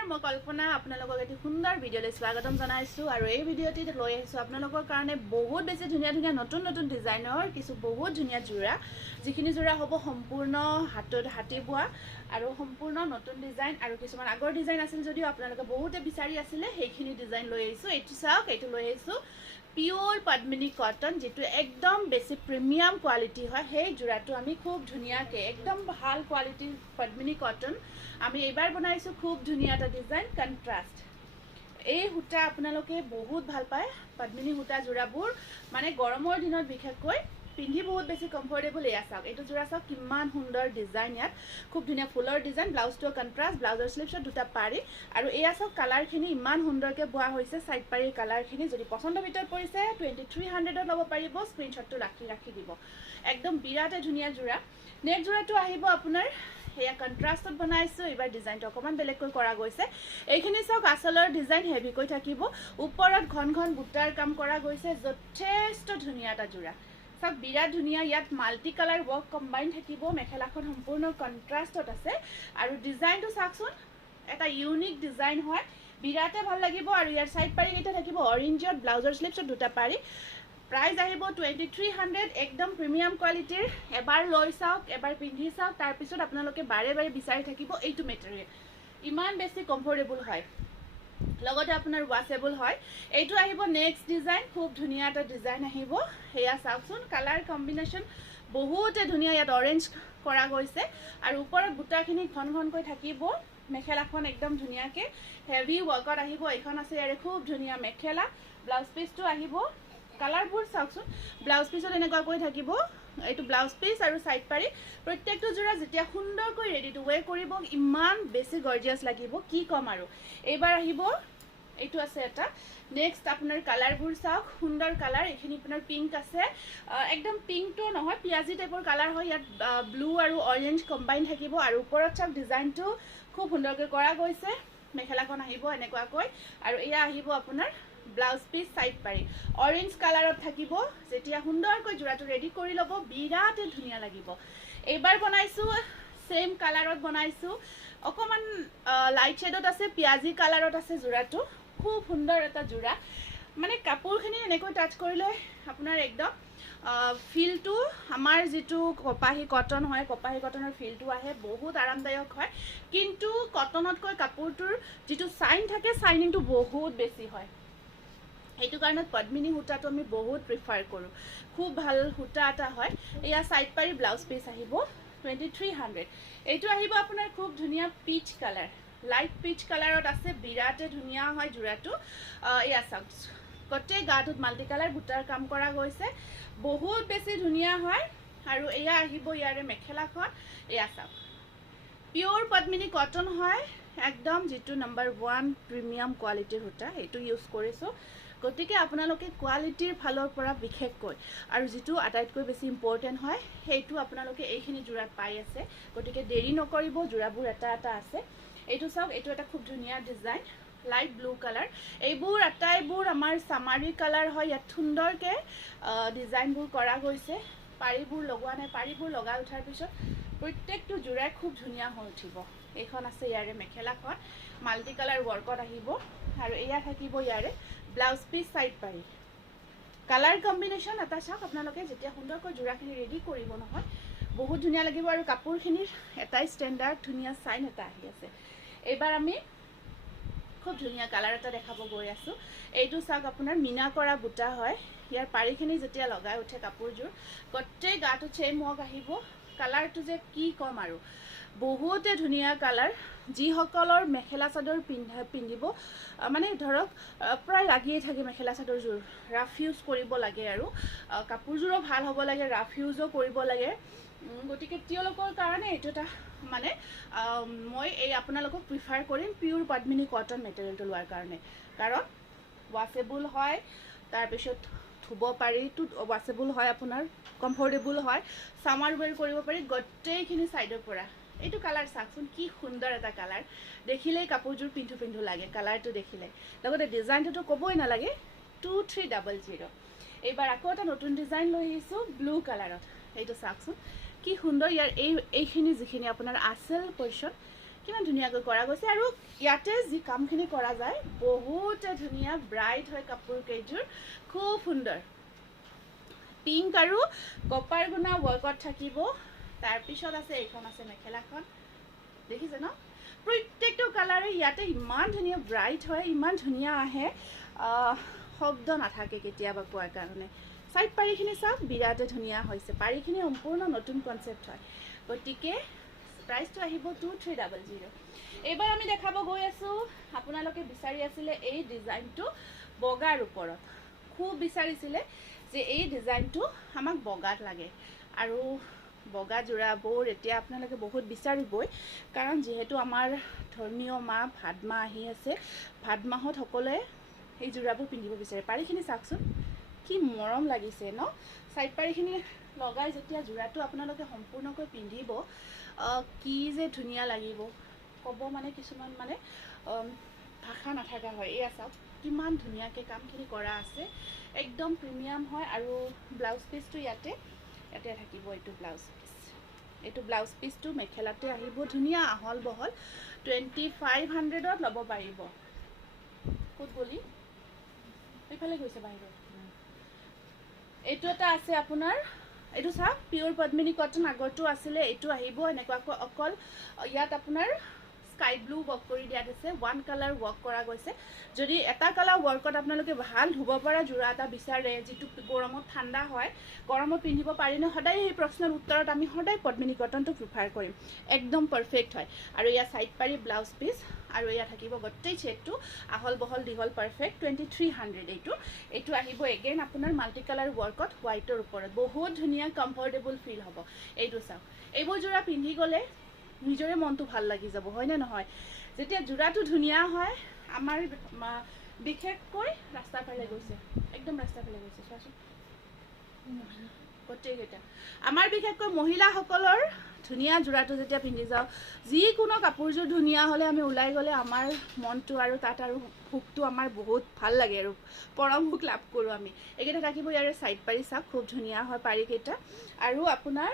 নমস্কাৰ মই কল্পনা আপোনালোকক এটি সুন্দৰ ভিডিঅ'লৈ স্বাগতম জনাইছো আৰু এই ভিডিঅ'টিত লৈ আহিছো আপোনালোকৰ কাৰণে বহুত বেছি ধুনীয়া ধুনীয়া নতুন নতুন ডিজাইনৰ কিছু বহুত ধুনীয়া জোৰা যিখিনি জোৰা হ'ব সম্পূৰ্ণ হাতত হাতি বোৱা আৰু সম্পূৰ্ণ নতুন ডিজাইন আৰু কিছুমান আগৰ ডিজাইন আছিল যদিও আপোনালোকে বহুতে বিচাৰি আছিলে সেইখিনি ডিজাইন লৈ আহিছো এইটো চাওক এইটো লৈ আহিছো পিওর পদ্মিনী কটন যেটো একদম বেছি প্রিমিয়াম কোয়ালিটি হয় সেই জোড়াটো আমি খুব ধুনিয়াকে একদম ভাল কোয়ালিটির পদ্মিনী কটন আমি এবাৰ বনাইছো খুব ধুনিয়া এটা ডিজাইন কন্ট্ৰাস্ট এই হুটা আপোনালোকে বহুত ভাল পায় পদ্মিনী হুটা জোড়াবোৰ মানে গৰমৰ দিনত বিশেষকৈ পিন্ধি বহুত বেছি কমফৰ্টেবল এয়া চাওক এইটো জোড়া চাওক কিমান সুন্দৰ ডিজাইন ইয়াত খুব ধুনিয়া ফুলৰ ডিজাইন ব্লাউজটো কন্ট্ৰাস্ট ব্লাউজৰ স্লিভছত দুটা পাৰি আৰু এয়া চাওক কালাৰখিনি ইমান সুন্দৰকে বোৱা হৈছে সাইড পাৰি কালাৰখিনি যদি পছন্দৰ ভিতৰত পৰিছে 2300 ত ল'ব পাৰিব স্ক্ৰিনশ্বটটো ৰাখি দিব একদম বিৰাট ধুনিয়া জোড়া নেক্সট জোড়াটো আহিব আপোনাৰ হেয়া কন্ট্ৰাস্টত বনাইছো এবাৰ ডিজাইনটো অকমান বেলেগকৈ কৰা গৈছে এইখিনি চাওক আসলৰ ডিজাইন হেভিকৈ থাকিব ওপৰত ঘন ঘন বুটাৰ কাম কৰা গৈছে যথেষ্ট ধুনিয়া এটা জোড়া সব বিৰাট ধুনিয়া ইয়াত মাল্টি কালাৰ ওয়াৰ্ক কম্বাইন থাকিব মেখেলাখন সম্পূৰ্ণ কন্ট্ৰাস্টত আছে আৰু ডিজাইনটো চাওকচোন এটা ইউনিক ডিজাইন হয় বিৰাটে ভাল লাগিব আৰু ইয়াৰ সাইড পাৰি এটা থাকিব অৰেঞ্জত ব্লাউজৰ স্লিভছত দুটা পাৰি প্ৰাইস আহিব 2300 একদম প্ৰিমিয়াম কোৱালিটিৰ এবাৰ লৈ চাওক এবাৰ পিন্ধি চাওক তাৰ পিছত আপোনালোকে বাৰে বাৰে বিচাৰি থাকিব এইটো মেটেৰিয়েল ইমান বেছি কমফৰ্টেবল হয় লগতে আপোনাৰ ওয়াশেবল হয় এইটো আহিব নেক্সট ডিজাইন খুব ধুনিয়া এটা ডিজাইন আহিব হেয়া চাওকচোন কালাৰ কম্বিনেশন বহুতে ধুনিয়া ইয়াত অৰেঞ্জ কৰা গৈছে আৰু ওপৰত বুটাখিনি ঘন ঘনকৈ থাকিব মেখেলাখন একদম ধুনিয়াকে হেভি ওয়াৰ্কত আহিব এখন আছে ইয়াৰে খুব ধুনিয়া মেখেলা ব্লাউজ পিসটো আহিব কালাৰবোৰ চাওকচোন ব্লাউজ পিছত এনেকুৱা কৈ থাকিব এইটো ব্লাউজ পিস আৰু সাইড পাৰি প্ৰত্যেকটো জোড়া যেতিয়া সুন্দৰকৈ ৰেডি টু ওয়্যাৰ কৰিব ইমান বেছি গৰ্জিয়াস লাগিব কি কম আৰু এবাৰ আহিব এইটো আছে এটা নেক্সট আপোনাৰ কালাৰবোৰ চাওক সুন্দৰ কালাৰ এখিনি আপোনাৰ পিংক আছে একদম পিংকটো নহয় পিয়াজি টাইপৰ কালাৰ হয় ইয়াত ব্লু আৰু অৰেঞ্জ কম্বাইন থাকিব আৰু ওপৰত চাওক ডিজাইনটো খুব সুন্দৰকৈ কৰা গৈছে মেখেলাখন আহিব এনেকুৱাকৈ আৰু এয়া আহিব আপোনাৰ ব্লাউজ পিস সাইড পাৰি অৰেঞ্জ কালাৰত থাকিব যেতিয়া সুন্দৰকৈ জোড়াটো ৰেডি কৰি লব বিৰাটে ধুনিয়া লাগিব এবাৰ বনাইছো সেম কালাৰত বনাইছো অকমান লাইট শেডত আছে পিয়াজি কালাৰত আছে জোড়াটো খুব সুন্দৰ এটা জোড়া মানে কাপোৰখিনি এনেকৈ টাচ কৰিলে আপোনাৰ একদম ফিলটো আমাৰ যেটো কপাহী কটন হয় কপাহী কটনৰ ফিলটো আহে বহুত আৰামদায়ক হয় কিন্তু কটনতকৈ কাপোৰটোৰ যেটো সাইন থাকে সাইনিংটো বহুত বেছি হয় এইটো কাৰণত পদ্মিনী হুটাটো আমি বহুত প্ৰিফাৰ কৰো খুব ভাল হুটা এটা হয় এয়া সাইড পাৰি ব্লাউজ পিস আহিব 2300 এইটো আহিব আপোনাৰ খুব ধুনিয়া পিচ কালাৰ লাইট পিচ কালাৰত আছে বিৰাটে ধুনিয়া হয় জোড়াটো এয়া চাওক গটে গাটোত মাল্টি কালাৰ বুটাৰ কাম কৰা গৈছে বহুত বেছি ধুনিয়া হয় আৰু এয়া আহিব ইয়াৰে মেখেলাখন এয়া চাওক পিওৰ পদ্মিনী কটন হয় একদম যেটো নাম্বাৰ 1 প্ৰিমিয়াম কোয়ালিটিৰ হুটা এটো ইউজ কৰিছো গতিকে আপোনালোকে কোৱালিটিৰ ফালৰ পৰা বিশেষকৈ আৰু যেটো আটাইতকৈ বেছি ইম্পৰ্টেন্ট হয় হেইটো আপোনালোকে এইখিনি জোড়াত পাই আছে গতিকে দেৰি নকৰিব জোড়াবোৰ এটা এটা আছে এইটো চাওক এইটো এটা খুব ধুনিয়া ডিজাইন লাইট ব্লু কালাৰ এইবোৰ আটাইবোৰ আমাৰ সামাৰী কালাৰ হয় ইয়াত সুন্দৰকে ডিজাইনবোৰ কৰা গৈছে পাৰিবোৰ লগোৱা নাই পাৰিবোৰ লগাই উঠাৰ পিছত প্ৰত্যেকটো জোড়াই খুব ধুনিয়া হৈ উঠিব এখন আছে ইয়াৰে মেখেলাখন মাল্টি কালাৰ ওয়াৰ্কত আহিব আৰু এয়া থাকিব ইয়াৰে ব্লাউজ পিস সাইড পাৰি কালাৰ কম্বিনেশন এটা চাওক আপোনালোকে যেতিয়া সুন্দৰকৈ জোড়াখিনি ৰেডি কৰিব নহয় বহুত ধুনিয়া লাগিব আৰু কাপোৰখিনিৰ এটা ষ্টেণ্ডাৰ্ড ধুনিয়া সাইন এটা আহি আছে এবাৰ আমি খুব ধুনিয়া কালাৰ এটা দেখাব গৈ আছো এইটো চাওক আপোনাৰ মিনা কৰা বুটা হয় ইয়াৰ পাৰিখিনি যেতিয়া লগাই উঠে কাপোৰজোৰ গটে গাটো চেম ওয়াৰ্ক আহিব কালাৰটো যে কি কম আৰু বহুতে ধুনিয়া কালাৰ যি সকলৰ মেখেলা চাদৰ পিন্ধিব মানে ধৰক প্ৰায় লাগিয়ে থাকে মেখেলা চাদৰজোৰ ৰাফ ইউজ কৰিব লাগে আৰু কাপোৰজোৰো ভাল হ'ব লাগে ৰাফ ইউজো কৰিব লাগে গতিকে তেওঁলোকৰ কাৰণে এটো এটা মানে মই এই আপোনালোকক প্ৰিফাৰ কৰিম পিওৰ পদ্মিনী কটন মেটেৰিয়েলটো লোৱাৰ কাৰণে কাৰণ ওয়াশেবল হয় তাৰ পিছত ধুব পাৰি টু ওয়াশেবল হয় আপোনাৰ কমফৰ্টেবল হয় সামাৰ ওয়্যাৰ কৰিব পাৰি গটেইখিনি সাইডৰ পৰা এইটো কালাৰ চাওকচোন কি সুন্দৰ এটা কালাৰ দেখিলেই কাপোৰজোৰ পিন্ধু লাগে কালাৰটো দেখিলে লগতে ডিজাইনটো ক'বই নালাগে 2300 এবাৰ আকৌ এটা নতুন ডিজাইন লৈ আহিছো ব্লু কালাৰত এইটো চাওকচোন কি সুন্দৰ ইয়াৰ এইখিনি যিখিনি আপোনাৰ আসল পজিশন কিমান ধুনীয়াকৈ কৰা গৈছে আৰু ইয়াতে যি কামখিনি কৰা যায় বহুত ধুনীয়া ব্ৰাইট হয় কাপোৰ কেইযোৰ খুব সুন্দৰ পিংক আৰু কপাৰ গুণা ৱৰ্কত থাকিব তাৰপিছত আছে এইখন আছে মেখেলাখন দেখিছে ন প্ৰত্যেকটো কালাৰে ইয়াতে ইমান ধুনীয়া ব্ৰাইট হয় ইমান ধুনীয়া আহে শব্দ নাথাকে কেতিয়াবা কোৱাৰ কাৰণে সাইড পাৰিখিনি চাওক বিৰাটে ধুনীয়া হৈছে পাৰিখিনি সম্পূৰ্ণ নতুন কনসেপ্ট হয় গতিকে প্ৰাইসটো আহিব 2300 এবাৰ আমি দেখাব গৈ আছো আপোনালোকে বিচাৰি আছিলে এই ডিজাইনটো বগাৰ ওপৰত খুব বিচাৰিছিলে যে এই ডিজাইনটো আমাক বগাত লাগে আৰু বগা জোৰাবোৰ এতিয়া আপোনালোকে বহুত বিচাৰিবই কাৰণ যেহেতু আমাৰ ধৰ্মীয় মাহ ভাদ মাহ আহি আছে ভাদ মাহত সকলোৱে এই জোৰাবোৰ পিন্ধিব বিচাৰে পাৰিখিনি চাওকচোন কি মৰম লাগিছে ন সাইড পাৰিখিনি লগাই যেতিয়া জোৰাটো আপোনালোকে সম্পূৰ্ণকৈ পিন্ধিব কি যে ধুনীয়া লাগিব ক'ব মানে কিছুমান মানে ভাষা নাথাকা হয় এয়া চাওক কিমান ধুনীয়াকৈ কামখিনি কৰা আছে একদম প্ৰিমিয়াম হয় আৰু ব্লাউজ পিচটো ইয়াতে থাকিব এইটো ব্লাউজ পিচটো মেখেলাতে আহিব ধুনীয়া আহল বহল 2500ত ল'ব পাৰিব ক'ত গলি এইফালে গৈছে বাহিৰত এইটো এটা আছে আপোনাৰ এইটো চাওক পিওৰ পদ্মিনী কটন আগৰটো আছিলে এইটো আহিব এনেকুৱাকৈ অকল ইয়াত আপোনাৰ স্কাই ব্লু ৱৰ্ক কৰি দিয়া আছে ওৱান কালাৰ ৱৰ্ক কৰা গৈছে যদি এটা কালাৰ ৱৰ্কত আপোনালোকে ভাল ধুব পৰা জোৰা এটা বিচাৰে যিটো গৰমত ঠাণ্ডা হয় গৰমত পিন্ধিব পাৰি ন সদায় এই প্ৰশ্নৰ উত্তৰত আমি সদায় পদ্মিনী কটনটো প্ৰিফাৰ কৰিম একদম পাৰফেক্ট হয় আৰু ইয়া সাইড পাৰি ব্লাউজ পিচ আৰু ইয়া থাকিব গোটেই ছেটটো আহল বহল দীঘল পাৰফেক্ট 2300 এইটো আহিব এগেইন আপোনাৰ মাল্টি কালাৰ ৱৰ্কত হোৱাইটৰ ওপৰত বহুত ধুনীয়া কমফৰ্টেবল ফিল হ'ব এইটো চাওক এইবোৰ জোৰা পিন্ধি গ'লে নিজৰে মনটো ভাল লাগি যাব হয় না নহয় যেতিয়া জোৰাটো ধুনীয়া হয় আমাৰ বিশেষকৈ ৰাস্তাৰ ফালে গৈছে একদম ৰাস্তাৰ ফালে গৈছে চোৱাচোন গোটেইকেইটা আমাৰ বিশেষকৈ মহিলাসকলৰ ধুনীয়া জোৰাটো যেতিয়া পিন্ধি যাওঁ যিকোনো কাপোৰযোৰ ধুনীয়া হ'লে আমি ওলাই গ'লে আমাৰ মনটো আৰু তাত আৰু ভোকটো আমাৰ বহুত ভাল লাগে আৰু পৰম ভোক লাভ কৰোঁ আমি এইকেইটা থাকিব ইয়াৰে সাইড পাৰি চাওক খুব ধুনীয়া হয় পাৰিকেইটা আৰু আপোনাৰ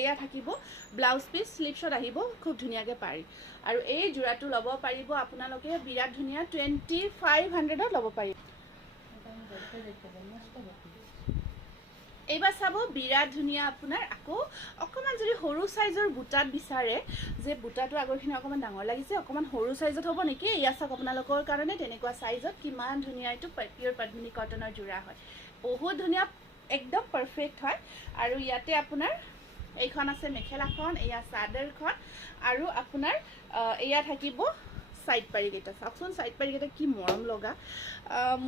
এয়া থাকিব ব্লাউজ পিচ স্লিভছত আহিব খুব ধুনীয়াকৈ পাৰি আৰু এই জোৰাটো ল'ব পাৰিব আপোনালোকে বিৰাট ধুনীয়া 2500ত ল'ব পাৰিব এইবাৰ চাব বিৰাট ধুনীয়া আপোনাৰ আকৌ অকণমান যদি সৰু সাইজৰ বুটাত বিচাৰে যে বুটাটো আগৰখিনি অকণমান ডাঙৰ লাগিছে অকণমান সৰু সাইজত হ'ব নেকি এয়া চাওক আপোনালোকৰ কাৰণে তেনেকুৱা সাইজত কিমান ধুনীয়া এইটো পিওৰ পদ্মিনী কটনৰ জোৰা হয় বহুত ধুনীয়া একদম পাৰফেক্ট হয় আৰু ইয়াতে আপোনাৰ এইখন আছে মেখেলাখন এয়া চাদৰখন আৰু আপোনাৰ এয়া থাকিব সাইড পাৰিকেইটা চাওকচোন সাইড পাৰিকেইটা কি মৰম লগা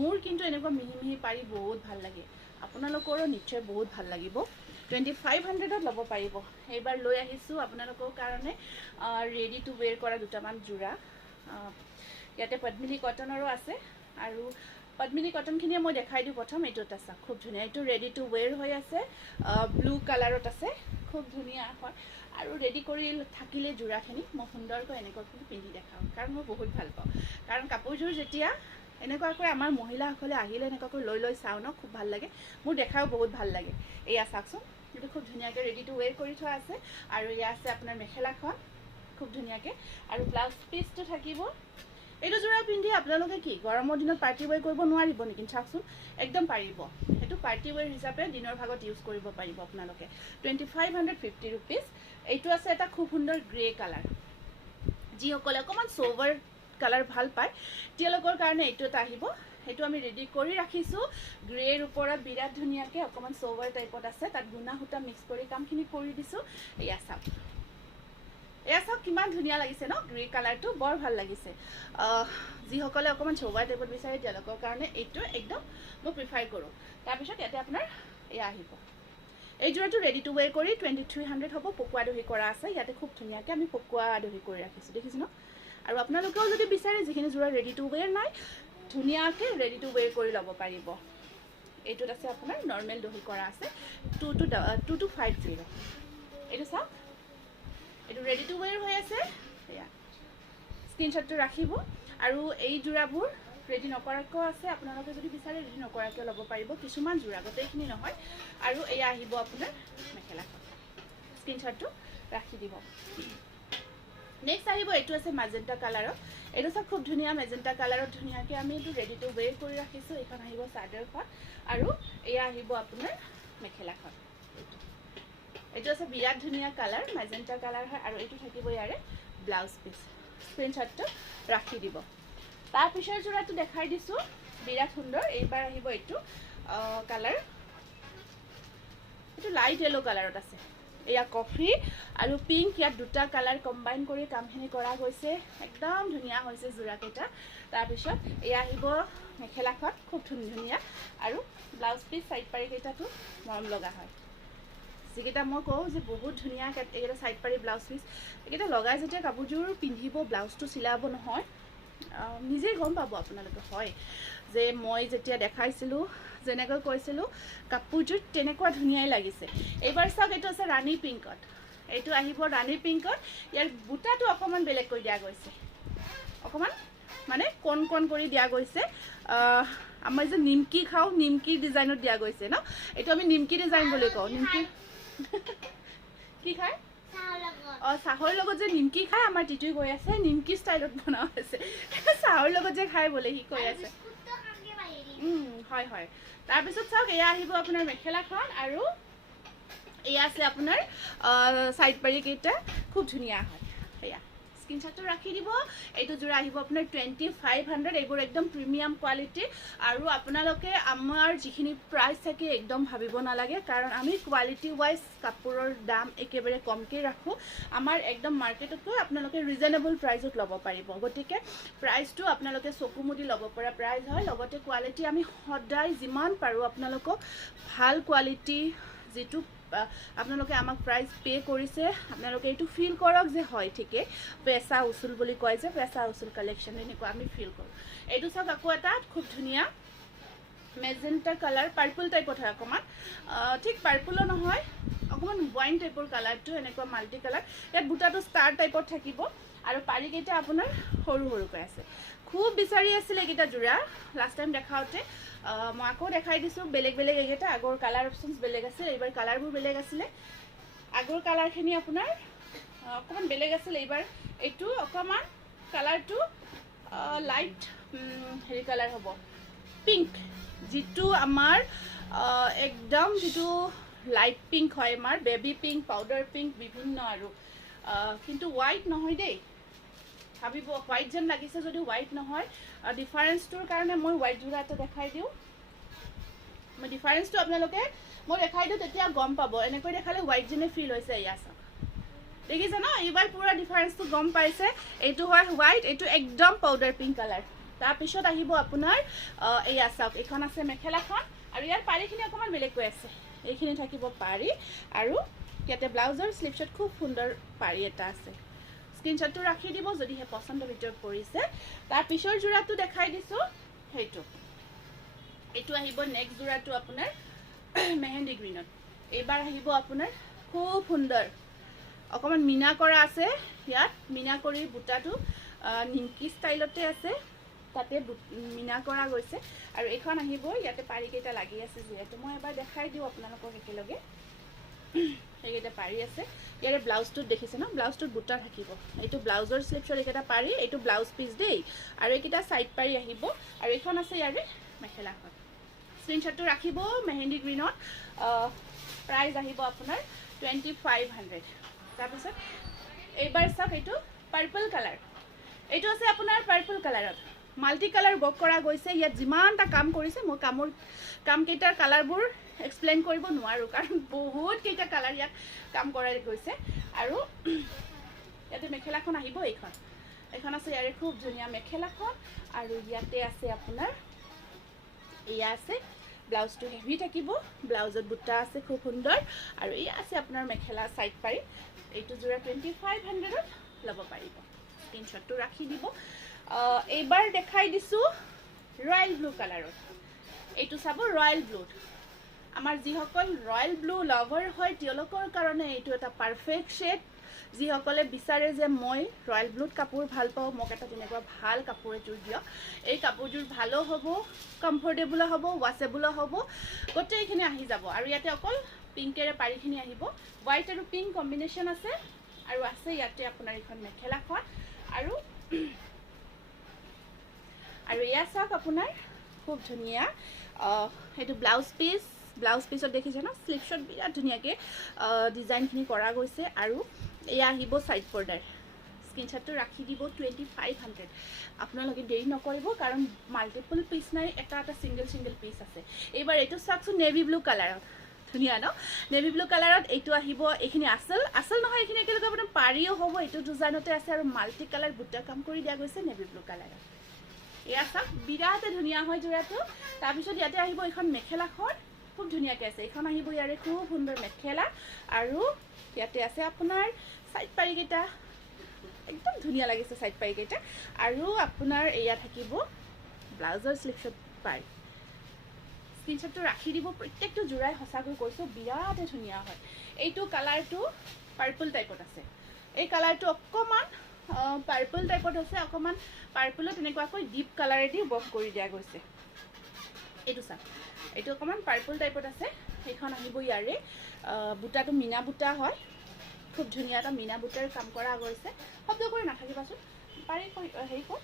মোৰ কিন্তু এনেকুৱা মিহি মিহি পাৰি বহুত ভাল লাগে আপোনালোকৰো নিশ্চয় বহুত ভাল লাগিব 2500ত ল'ব পাৰিব এইবাৰ লৈ আহিছোঁ আপোনালোকৰ কাৰণে ৰেডি টু ৱেৰ কৰা দুটামান জোৰা ইয়াতে পদ্মিনী কটনৰো আছে আৰু পদ্মিনী কটনখিনিয়ে মই দেখাই দিওঁ প্ৰথম এইটো এটা চাওক খুব ধুনীয়া এইটো ৰেডি টু ৱেৰ হৈ আছে ব্লু কালাৰত আছে খুব ধুনীয়া হয় আৰু ৰেডি কৰি থাকিলে জোৰাখিনি মই সুন্দৰকৈ এনেকুৱাকৈ পিন্ধি দেখাওঁ কাৰণ মই বহুত ভাল পাওঁ কাৰণ কাপোৰযোৰ যেতিয়া এনেকুৱাকৈ আমাৰ মহিলাসকলে আহিলে এনেকুৱাকৈ লৈ চাওঁ ন খুব ভাল লাগে মোৰ দেখাও বহুত ভাল লাগে এয়া চাওকচোন এইটো খুব ধুনীয়াকৈ ৰেডি টু ৱেৰ কৰি থোৱা আছে আৰু এয়া আছে আপোনাৰ মেখেলাখন খুব ধুনীয়াকৈ আৰু ব্লাউজ পিচটো থাকিব এইটো জোৰা পিন্ধি আপোনালোকে কি গৰমৰ দিনত পাৰ্টি ৱেৰ কৰিব নোৱাৰিব নেকি চাওকচোন একদম পাৰিব এইটো পাৰ্টি ৱেৰ হিচাপে দিনৰ ভাগত ইউজ কৰিব পাৰিব আপোনালোকে 2550 ৰুপিজ এইটো আছে এটা খুব সুন্দৰ গ্ৰে কালাৰ যিসকলে অকণমান সোভাৰ কালাৰ ভাল পায় তেওঁলোকৰ কাৰণে এইটো এটা আহিব এইটো আমি ৰেডি কৰি ৰাখিছোঁ গ্ৰেৰ ওপৰত বিৰাট ধুনীয়াকৈ অকণমান সোভাৰ টাইপত আছে তাত গুণা সূতা মিক্স কৰি কামখিনি কৰি দিছোঁ এয়া চাওক কিমান ধুনীয়া লাগিছে ন গ্ৰে কালাৰটো বৰ ভাল লাগিছে যিসকলে অকণমান সোভাৰ টাইপত বিচাৰে তেওঁলোকৰ কাৰণে এইটো একদম মই প্ৰিফাৰ কৰোঁ তাৰপিছত ইয়াতে আপোনাৰ এয়া আহিব এই জোৰাটো ৰেডি টু ৱেৰ কৰি 2300 হ'ব পকোৱা দহি কৰা আছে ইয়াতে খুব ধুনীয়াকৈ আমি পকোৱা দহি কৰি ৰাখিছোঁ দেখিছোঁ ন আৰু আপোনালোকেও যদি বিচাৰে যিখিনি জোৰা ৰেডি টু ৱেৰ নাই ধুনীয়াকৈ ৰেডি টু ৱেৰ কৰি ল'ব পাৰিব এইটোত আছে আপোনাৰ নৰ্মেল দহি কৰা আছে 2250 এইটো চাওক এইটো ৰেডি টু ৱেৰ হৈ আছে এয়া স্ক্ৰীনশ্বটটো ৰাখিব আৰু এই জোৰাবোৰ ৰেডি নকৰাকৈ আছে আপোনালোকে যদি বিচাৰে ৰেডি নকৰাকৈ ল'ব পাৰিব কিছুমান জোৰা গোটেইখিনি নহয় আৰু এয়া আহিব আপোনাৰ মেখেলাখন স্ক্ৰীনশ্বটটো ৰাখি দিব নেক্সট আহিব এইটো আছে মাজেণ্টা কালাৰত এইটো চাওক খুব ধুনীয়া মেজেণ্টা কালাৰত ধুনীয়াকৈ আমি এইটো ৰেডি টু ৱেৰ কৰি ৰাখিছোঁ এইখন আহিব চাদৰখন আৰু এয়া আহিব আপোনাৰ মেখেলাখন এইটো আছে বিৰাট ধুনীয়া কালাৰ মেজেণ্টা কালাৰ হয় আৰু এইটো থাকিব ইয়াৰে ব্লাউজ পিচ স্ক্ৰীনশ্বটটো ৰাখি দিব তাৰ পিছৰ যোৰাটো দেখাই দিছোঁ বিৰাট সুন্দৰ এইবাৰ আহিব এইটো কালাৰ এইটো লাইট য়েলো কালাৰত আছে এয়া কফি আৰু পিংক ইয়াত দুটা কালাৰ কম্বাইন কৰি কামখিনি কৰা গৈছে একদম ধুনীয়া হৈছে যোৰাকেইটা তাৰপিছত এয়া আহিব মেখেলাখন খুব ধুনীয়া আৰু ব্লাউজ পিচ চাইড পাৰি কেইটাটো মৰম লগা হয় যিকেইটা মই কওঁ যে বহুত ধুনীয়া এইকেইটা চাইড পাৰি ব্লাউজ পিচ এইকেইটা লগাই যেতিয়া কাপোৰযোৰ পিন্ধিব ব্লাউজটো চিলাব নহয় নিজেই গম পাব আপোনালোকে হয় যে মই যেতিয়া দেখাইছিলোঁ যেনেকৈ কৈছিলোঁ কাপোৰযোৰ তেনেকুৱা ধুনীয়াই লাগিছে এইবাৰ চাওক এইটো আছে ৰাণী পিংকত এইটো আহিব ৰাণী পিংকত ইয়াৰ বুটাটো অকণমান বেলেগ কৰি দিয়া গৈছে অকণমান মানে কণ কণ কৰি দিয়া গৈছে আমাৰ যে নিমকি খাওঁ নিমকি ডিজাইনত দিয়া গৈছে ন এইটো আমি নিমকি ডিজাইন বুলি কওঁ নিমকি কি খায় চাহৰ লগত যে নিমকি খায় আমাৰ টিটুই কৈ আছে নিমকি ষ্টাইলত বনোৱা হৈছে চাহৰ লগত যে খায় বোলে সি কৈ আছে হয় হয় তাৰপিছত চাওক এয়া আহিব আপোনাৰ মেখেলাখন আৰু এয়া আছে আপোনাৰ চাইড পাৰি কেইটা খুব ধুনীয়া হয় এয়া স্ক্ৰীনশ্বটটো ৰাখি দিব এইটো যোৰা আহিব আপোনাৰ 2500 এইবোৰ একদম প্ৰিমিয়াম কোৱালিটি আৰু আপোনালোকে আমাৰ যিখিনি প্ৰাইচ থাকে একদম ভাবিব নালাগে কাৰণ আমি কোৱালিটি ৱাইজ কাপোৰৰ দাম একেবাৰে কমকৈ ৰাখোঁ আমাৰ একদম মাৰ্কেটতকৈ আপোনালোকে ৰিজনেবল প্ৰাইজত ল'ব পাৰিব গতিকে প্ৰাইচটো আপোনালোকে চকু মুদি ল'ব পৰা প্ৰাইচ হয় লগতে কোৱালিটি আমি সদায় যিমান পাৰোঁ আপোনালোকক ভাল কোৱালিটি যিটো আপোনালোকে আমাক প্ৰাইচ পে কৰিছে আপোনালোকে এইটো ফিল কৰক যে হয় ঠিকেই পেচা উচুল বুলি কয় যে পেচা উচুল কালেকশ্যন এনেকুৱা আমি ফিল কৰোঁ এইটো চাওক আকৌ এটা খুব ধুনীয়া মেজেণ্টা কালাৰ পাৰ্পল টাইপত হয় অকণমান ঠিক পাৰ্পলো নহয় অকণমান ৱাইন টাইপৰ কালাৰটো এনেকুৱা মাল্টি কালাৰ ইয়াত বুটাটো ষ্টাৰ টাইপত থাকিব আৰু পাৰিকেইটা আপোনাৰ সৰু সৰুকৈ আছে খুব বিচাৰি আছিলে এইকেইটা যোৰা লাষ্ট টাইম দেখাওঁতে মই আকৌ দেখাই দিছোঁ বেলেগ বেলেগ এইকেইটা আগৰ কালাৰ অপশ্যনছ বেলেগ আছিল এইবাৰ কালাৰবোৰ বেলেগ আছিলে আগৰ কালাৰখিনি আপোনাৰ অকণমান বেলেগ আছিল এইবাৰ এইটো অকণমান কালাৰটো লাইট হেৰি কালাৰ হ'ব পিংক যিটো আমাৰ একদম যিটো লাইট পিংক হয় আমাৰ বেবী পিংক পাউডাৰ পিংক বিভিন্ন আৰু কিন্তু হোৱাইট নহয় দেই ভাবিব হোৱাইট যেন লাগিছে যদি হোৱাইট নহয় ডিফাৰেঞ্চটোৰ কাৰণে মই হোৱাইট যোৰা এটা দেখাই দিওঁ মই ডিফাৰেঞ্চটো আপোনালোকে মই দেখাই দিওঁ তেতিয়া গম পাব এনেকৈ দেখালে হোৱাইট যেনে ফিল হৈছে এয়া চাওক দেখিছে ন এইবাৰ পুৰা ডিফাৰেঞ্চটো গম পাইছে এইটো হয় হোৱাইট এইটো একদম পাউডাৰ পিংক কালাৰ তাৰপিছত আহিব আপোনাৰ এয়া চাওক এইখন আছে মেখেলাখন আৰু ইয়াৰ পাৰিখিনি অকণমান বেলেগকৈ আছে এইখিনি থাকিব পাৰি আৰু ইয়াতে ব্লাউজৰ স্লিপছত খুব সুন্দৰ পাৰি এটা আছে স্ক্ৰীনশ্বটটো ৰাখি দিব যদিহে পচন্দৰ ভিতৰত পৰিছে তাৰ পিছৰ যোৰাটো দেখাই দিছোঁ সেইটো এইটো আহিব নেক্সট যোৰাটো আপোনাৰ মেহেন্দি গ্ৰীণত এইবাৰ আহিব আপোনাৰ খুব সুন্দৰ অকণমান মিনা কৰা আছে ইয়াত মিনা কৰি বুটাটো নিমকি ষ্টাইলতে আছে তাতে মিনা কৰা গৈছে আৰু এইখন আহিব ইয়াতে পাৰিকেইটা লাগি আছে যিহেতু মই এবাৰ দেখাই দিওঁ আপোনালোকক একেলগে এইকেইটা পাৰি আছে ইয়াৰে ব্লাউজটোত দেখিছে ন ব্লাউজটোত বুটা থাকিব এইটো ব্লাউজৰ স্লিপছৰ এইকেইটা পাৰি এইটো ব্লাউজ পিচ দেই আৰু এইকেইটা চাইড পাৰি আহিব আৰু এইখন আছে ইয়াৰে মেখেলাখন স্ক্ৰীনশ্বটটো ৰাখিব মেহেন্দি গ্ৰীণত প্ৰাইচ আহিব আপোনাৰ 2500 তাৰপিছত এইবাৰ চাওক এইটো পাৰ্পল কালাৰ এইটো আছে আপোনাৰ পাৰ্পল কালাৰত মাল্টি কালাৰ ৱৰ্ক কৰা গৈছে ইয়াত যিমানটা কাম কৰিছে মই কামকেইটাৰ কালাৰবোৰ এক্সপ্লেইন কৰিব নোৱাৰোঁ কাৰণ বহুত কেইটা কালাৰ ইয়াত কাম কৰা গৈছে আৰু ইয়াতে মেখেলাখন আহিব এইখন আছে ইয়াৰে খুব ধুনীয়া মেখেলাখন আৰু ইয়াতে আছে আপোনাৰ এয়া আছে ব্লাউজটো হেভি থাকিব ব্লাউজত বুটা আছে খুব সুন্দৰ আৰু এয়া আছে আপোনাৰ মেখেলা চাইড পাৰি এইটো যোৰা 2500ত ল'ব পাৰিব স্ক্ৰীনশ্বটটো ৰাখি দিব এইবাৰ দেখাই দিছোঁ ৰয়েল ব্লু কালাৰত এইটো চাব ৰয়েল ব্লুত আমাৰ যিসকল ৰয়েল ব্লু লাভাৰ হয় তেওঁলোকৰ কাৰণে এইটো এটা পাৰফেক্ট শ্বেড যিসকলে বিচাৰে যে মই ৰয়েল ব্লুত কাপোৰ ভাল পাওঁ মোক এটা তেনেকুৱা ভাল কাপোৰ এযোৰ দিয়ক এই কাপোৰযোৰ ভালো হ'ব কমফৰ্টেবলো হ'ব ৱাছেবলো হ'ব গোটেইখিনি আহি যাব আৰু ইয়াতে অকল পিংকেৰে পাৰিখিনি আহিব হোৱাইট আৰু পিংক কম্বিনেশ্যন আছে আৰু আছে ইয়াতে আপোনাৰ এইখন মেখেলাখন আৰু এয়া চাওক আপোনাৰ খুব ধুনীয়া সেইটো ব্লাউজ পিছত দেখিছে ন স্লিভছত বিৰাট ধুনীয়াকৈ ডিজাইনখিনি কৰা গৈছে আৰু এয়া আহিব ছাইড পৰ্দাৰ স্ক্ৰীনশ্বটটো ৰাখি দিব 2500 আপোনালোকে দেৰি নকৰিব কাৰণ মাল্টিপল পিচ নাই এটা ছিংগল পিচ আছে এইবাৰ এইটো চাওকচোন নেভি ব্লু কালাৰত ধুনীয়া ন নেভি ব্লু কালাৰত এইটো আহিব এইখিনি আচল নহয় এইখিনি একেলগে আপোনাৰ পাৰিও হ'ব এইটো ডিজাইনতে আছে আৰু মাল্টি কালাৰ বুটা কাম কৰি দিয়া গৈছে নেভি ব্লু কালাৰত এয়া চাওক বিৰাটে ধুনীয়া হয় যোৰাটো তাৰপিছত ইয়াতে আহিব এইখন মেখেলাখন খুব ধুনীয়াকৈ আছে এইখন আহিব ইয়াৰে খুব সুন্দৰ মেখেলা আৰু ইয়াতে আছে আপোনাৰ ছাইড পাৰিকেইটা একদম ধুনীয়া লাগিছে ছাইড পাৰিকেইটা আৰু আপোনাৰ এয়া থাকিব ব্লাউজৰ স্লিভছত পাৰি স্ক্ৰীনশ্বটটো ৰাখি দিব প্ৰত্যেকটো যোৰাই সঁচাকৈ কৈছোঁ বিৰাটে ধুনীয়া হয় এইটো কালাৰটো পাৰ্পল টাইপত আছে এই কালাৰটো অকণমান পাৰ্পল টাইপত আছে অকণমান পাৰ্পলত এনেকুৱাকৈ ডিপ কালাৰেদি ৱৰ্ক কৰি দিয়া গৈছে এইটো চাওক এইটো অকণমান পাৰ্পল টাইপত আছে সেইখন আহিব ইয়াৰে বুটাটো মিনা বুটা হয় খুব ধুনীয়া এটা মিনা বুটাৰ কাম কৰা গৈছে শব্দ কৰি নাথাকিবাচোন পাৰি হেৰি কৰ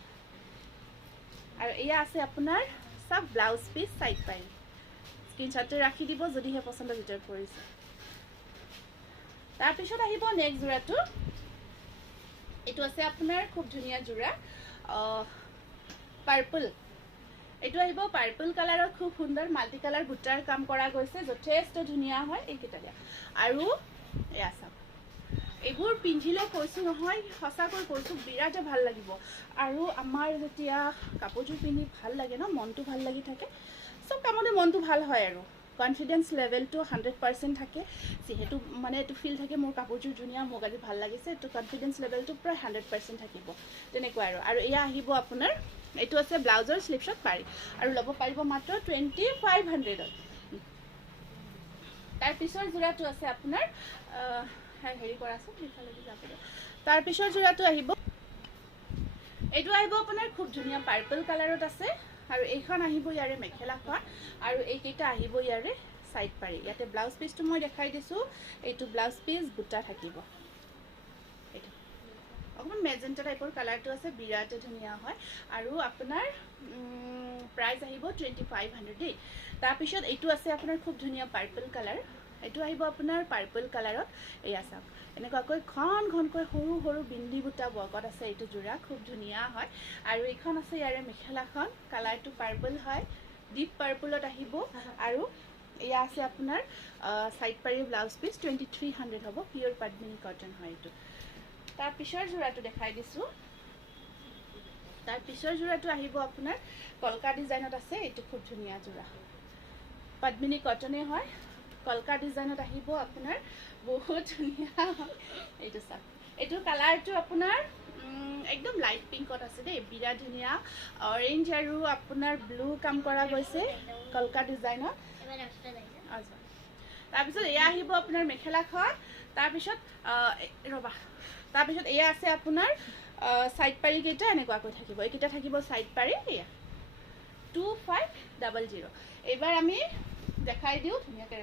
আৰু এয়া আছে আপোনাৰ চব ব্লাউজ পিচ ছাইড পাৰি স্ক্ৰীনশ্বটটো ৰাখি দিব যদিহে পচন্দৰ ভিতৰত পৰিছে তাৰপিছত আহিব নেক্সট যোৰাটো এইটো আছে আপোনাৰ খুব ধুনীয়া যোৰা পাৰ্পল এইটো আহিব পাৰ্পল কালাৰত খুব সুন্দৰ মাল্টি কালাৰ বুটাৰ কাম কৰা গৈছে যথেষ্ট ধুনীয়া হয় এইকেইটা দিয়া আৰু এয়া চাওক এইবোৰ পিন্ধিলে কৈছোঁ নহয় সঁচাকৈ কৈছোঁ বিৰাটে ভাল লাগিব আৰু আমাৰ যেতিয়া কাপোৰযোৰ পিন্ধি ভাল লাগে ন মনটো ভাল লাগি থাকে চব কামতে মনটো ভাল হয় আৰু কনফিডেঞ্চ লেভেলটো 100% থাকে যিহেতু মানে এইটো ফিল থাকে মোৰ কাপোৰযোৰ ধুনীয়া মোক আজি ভাল লাগিছে এইটো কনফিডেঞ্চ লেভেলটো প্ৰায় 100% থাকিব তেনেকুৱা আৰু এয়া আহিব আপোনাৰ এইটো আছে ব্লাউজৰ স্লিভছত পাৰি আৰু ল'ব পাৰিব মাত্ৰ 2500ত তাৰপিছৰ যোৰাটো আছে আপোনাৰ হেৰি কৰাচোন সেইফালেদি যাবলৈ তাৰপিছৰ যোৰাটো আহিব এইটো আহিব আপোনাৰ খুব ধুনীয়া পাৰ্পল কালাৰত আছে আৰু এইখন আহিব ইয়াৰে মেখেলাখন আৰু এইকেইটা আহিব ইয়াৰে ছাইড পাৰি ইয়াতে ব্লাউজ পিচটো মই দেখাই দিছোঁ এইটো ব্লাউজ পিচ বুটা থাকিব এইটো অকণমান মেজেণ্টা টাইপৰ কালাৰটো আছে বিৰাটে ধুনীয়া হয় আৰু আপোনাৰ প্ৰাইচ আহিব 2500 দেই তাৰপিছত এইটো আছে আপোনাৰ খুব ধুনীয়া পাৰ্পল কালাৰ এইটো আহিব আপোনাৰ পাৰ্পল কালাৰত এয়া চাওক এনেকুৱাকৈ ঘনকৈ সৰু সৰু বিন্দি বুটা ৱৰ্কত আছে এইটো যোৰা খুব ধুনীয়া হয় আৰু এইখন আছে ইয়াৰে মেখেলাখন কালাৰটো পাৰ্পল হয় ডিপ পাৰ্পলত আহিব আৰু এয়া আছে আপোনাৰ ছাইড পাৰি ব্লাউজ পিচ 2300 হ'ব পিয়ৰ পদ্মিনী কটন হয় এইটো তাৰপিছৰ যোৰাটো দেখাই দিছোঁ তাৰপিছৰ যোৰাটো আহিব আপোনাৰ কলকা ডিজাইনত আছে এইটো খুব ধুনীয়া যোৰা পদ্মিনী কটনে হয় কলকা ডিজাইনত আহিব আপোনাৰ বহুত ধুনীয়া হয় এইটো চাওক এইটো কালাৰটো আপোনাৰ একদম লাইট পিংকত আছে দেই বিৰাট ধুনীয়া অৰেঞ্জ আৰু আপোনাৰ ব্লু কাম কৰা গৈছে কলকা ডিজাইনত তাৰপিছত এয়া আহিব আপোনাৰ মেখেলাখন তাৰপিছত ৰ'বা তাৰপিছত এয়া আছে আপোনাৰ ছাইড পাৰিকেইটা এনেকুৱাকৈ থাকিব এইকেইটা থাকিব ছাইড পাৰি এয়া 2500 এইবাৰ আমি দেখাই দিওঁ ধুনীয়াকৈ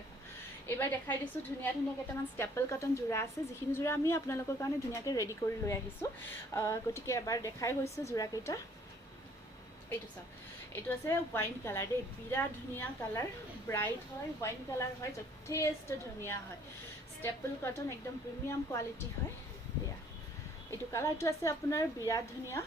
এইবাৰ দেখাই দিছোঁ ধুনীয়া কেইটামান ষ্টেপল কটন যোৰা আছে যিখিনি যোৰা আমি আপোনালোকৰ কাৰণে ধুনীয়াকৈ ৰেডি কৰি লৈ আহিছোঁ গতিকে এবাৰ দেখাই গৈছোঁ যোৰাকেইটা এইটো চাওক এইটো আছে ৱাইন কালাৰ দেই বিৰাট ধুনীয়া কালাৰ ব্ৰাইট হয় ৱাইন কালাৰ হয় যথেষ্ট ধুনীয়া হয় ষ্টেপল কটন একদম প্ৰিমিয়াম কোৱালিটি হয় এয়া এইটো কালাৰটো আছে আপোনাৰ বিৰাট ধুনীয়া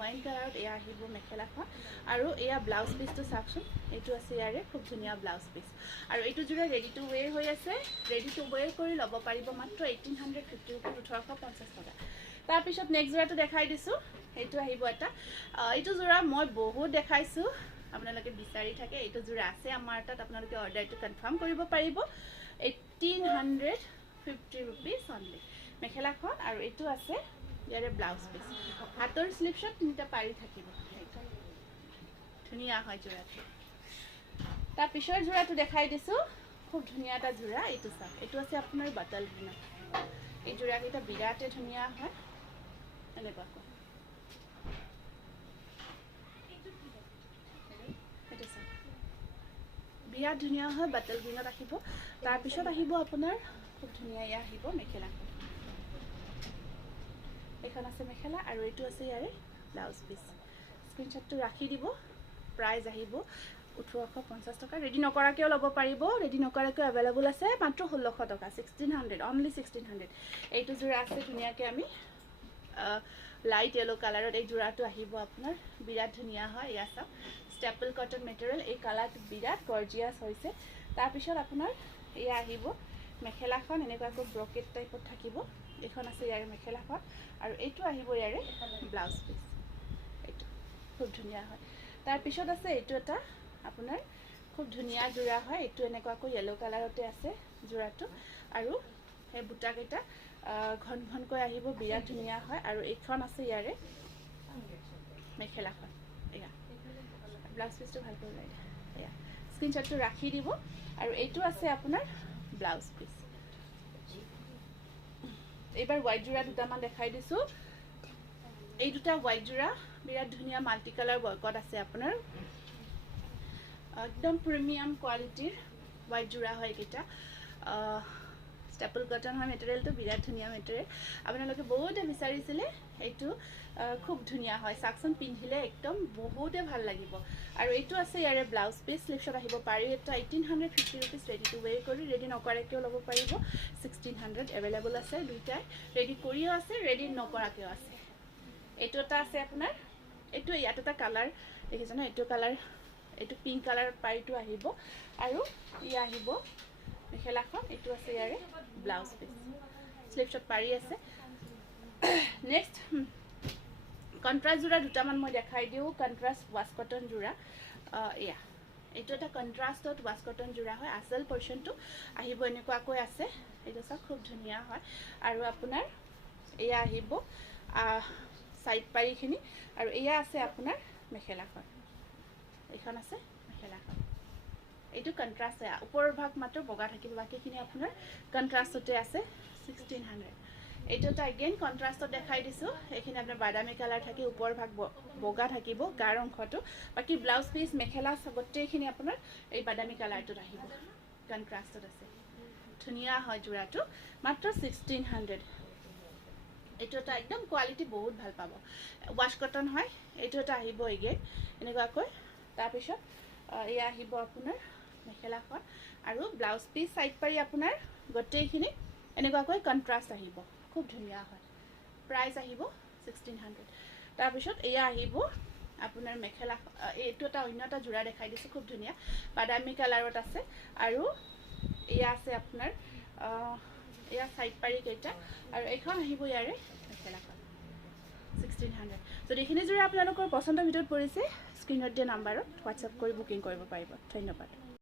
ৱাইন কালাৰত এয়া আহিব মেখেলাখন আৰু এয়া ব্লাউজ পিচটো চাওকচোন এইটো আছে ইয়াৰে খুব ধুনীয়া ব্লাউজ পিচ আৰু এইটো যোৰা ৰেডি টু ৱেৰ হৈ আছে ৰেডি টু ৱেৰ কৰি ল'ব পাৰিব মাত্ৰ 1850 1850 টকা তাৰপিছত নেক্সট যোৰাটো দেখাই দিছোঁ এইটো আহিব এটা এইটো যোৰা মই বহুত দেখাইছোঁ আপোনালোকে বিচাৰি থাকে এইটো যোৰা আছে আমাৰ তাত আপোনালোকে অৰ্ডাৰটো কনফাৰ্ম কৰিব পাৰিব 1850 ৰুপিজ অনলি মেখেলাখন আৰু এইটো আছে ইয়াৰে ব্লাউজ পিচ হাতৰ স্লিভছত 3টা পাৰি থাকিব ধুনীয়া হয় যোৰাটো তাৰপিছৰ যোৰাটো দেখাই দিছোঁ খুব ধুনীয়া এটা যোৰা এইটো চাওক এইটো আছে আপোনাৰ বাটল গ্ৰীণত এই যোৰাকেইটা বিৰাটে ধুনীয়া হয় এনেকুৱাকৈ এইটো চাওক বিৰাট ধুনীয়া হয় বাটল গ্ৰীণত আহিব তাৰপিছত আহিব আপোনাৰ খুব ধুনীয়া এয়া আহিব মেখেলাখন এইখন আছে মেখেলা আৰু এইটো আছে ইয়াৰে ব্লাউজ পিচ স্ক্ৰীনশ্বটটো ৰাখি দিব প্ৰাইস আহিব 1850 টকা ৰেডি নকৰাকেও ল'ব পাৰিব ৰেডি নকৰাকেও अवेलेबल আছে মাত্ৰ 1600 টকা 1600 only 1600 এইটো জোৰা আছে ধুনিয়াকে আমি লাইট येलो কালাৰত এই জোৰাটো আহিব আপোনাৰ বিৰাট ধুনিয়া হয় ইয়া সব স্টেপল কটন মেটেৰিয়েল এই কালাৰটো বিৰাট গৰ্জিয়াস হৈছে তাৰ পিছত আপোনাৰ ইয়া আহিব মেখেলাখন এনেকুৱাকৈ ব্ৰকেট টাইপত থাকিব এইখন আছে ইয়াৰে মেখেলাখন আৰু এইটো আহিব ইয়াৰে ব্লাউজ পিচ এইটো খুব ধুনিয়া হয় তাৰ পিছত আছে এইটো এটা আপোনাৰ খুব ধুনিয়া জোৰা হয় এইটো এনেকুৱাকৈ येलो কালাৰতে আছে জোৰাটো আৰু এই বুটা কেটা ঘন ঘনকৈ আহিব বিৰাট ধুনিয়া হয় আৰু এইখন আছে ইয়াৰে মেখেলাখন এয়া ব্লাউজ পিচটো ভাল কৰি লয় এয়া স্ক্ৰীনশ্বটটো ৰাখি দিব আৰু এইটো আছে আপোনাৰ ব্লাউজ পিচ এবাৰ হোৱাইট জোৰা দুটামান দেখাই দিছো এই দুটা হোৱাইট জোৰা বিৰাট ধুনিয়া মাল্টি কালাৰ বৰ্কত আছে আপোনাৰ একদম প্ৰিমিয়াম কোৱালিটিৰ হোৱাইট জোৰা হয় এটা স্টেপল কটন হয় মেটেৰিয়েলটো বিৰাট ধুনিয়া মেটেৰিয়েল আপোনালোকে বহুতে বিচাৰিছিলে এইটো খুব ধুনিয়া হয় সাকসন পিন্ধিলে একদম বহুতে ভাল লাগিব আৰু এইটো আছে ইয়াৰে ব্লাউজ পিচ স্লিভছত আহিব পাৰি এটা 1850 रुपीस ৰেডি টু ওয়্যাৰ কৰি ৰেডি নকৰাকেও ল'ব পাৰিব 1600 अवेलेबल আছে দুইটাই ৰেডি কৰিও আছে ৰেডি নকৰাকেও আছে এইটো এটা আছে আপোনাৰ এইটো ইয়াত এটা কালাৰ দেখিছে না এইটো কালাৰ এইটো পিংক কালাৰ পাইটো আহিব আৰু ই আহিব মেখেলাখন এইটো আছে ইয়াৰে ব্লাউজ পিচ স্লিভছত পাৰি আছে নেক্সট কন্ট্ৰাস্ট জোৰা দুটামান মই দেখাই দিও কন্ট্ৰাস্ট ওয়াশ কটন জোৰা ইয়া এইটো এটা কন্ট্ৰাস্টত ওয়াশ কটন জোৰা হয় আসল পোৰশনটো আহিব এনেকুৱাকৈ আছে এইটো সব খুব ধুনিয়া হয় আৰু আপোনাৰ এয়া আহিব সাইড পাৰিখিনি আৰু এয়া আছে আপোনাৰ মেখেলাখন এইখন আছে মেখেলাখন এইটো কন্ট্ৰাস্ট হয় ওপৰৰ ভাগ মাত্ৰ বগা থাকিব বাকিখিনি আপোনাৰ কন্ট্ৰাস্টতে আছে 1600 এইটো এটা अगेन কন্ট্ৰাস্টত দেখাই দিছো এইখিনি আপোনাৰ বাদামী কালাৰ থাকি ওপৰ ভাগ বগা থাকিব গাঢ় অংশটো বাকি ব্লাউজ পিচ মেখেলা সবতেখিনি আপোনাৰ এই বাদামী কালাৰটো আহিব কন্ট্ৰাস্টত আছে ধুনিয়া হয় জোৰাটো মাত্ৰ 1600 এইটো এটা একদম কোৱালিটি বহুত ভাল পাব ওয়াশ কটন হয় এইটো এটা আহিব अगेन এনেকুৱাকৈ তাৰ পিছত এয়া আহিব আপোনাৰ মেখেলাখন আৰু ব্লাউজ পিচ সাইড পাৰি আপোনাৰ গটেইখিনি এনেকুৱাকৈ কন্ট্ৰাস্ট আহিব খুব ধুনিয়া হয় প্ৰাইস আহিব 1600 তাৰ পিছত এয়া আহিব আপোনাৰ মেখেলা এইটো এটা অন্যটা জোৰা দেখাই দিছো খুব ধুনিয়া বাদামী কালাৰত আছে আৰু এয়া আছে আপোনাৰ এয়া সাইড পাৰি কেইটা আৰু এখন আহিব ইয়াৰে মেখেলাখন 1600 যদি এইখিনি জোৰা আপোনালোকৰ পছন্দৰ ভিতৰত পৰিছে স্ক্ৰীনত দিয়া নম্বৰত WhatsApp কৰি বুকিং কৰিব পাৰিব ধন্যবাদ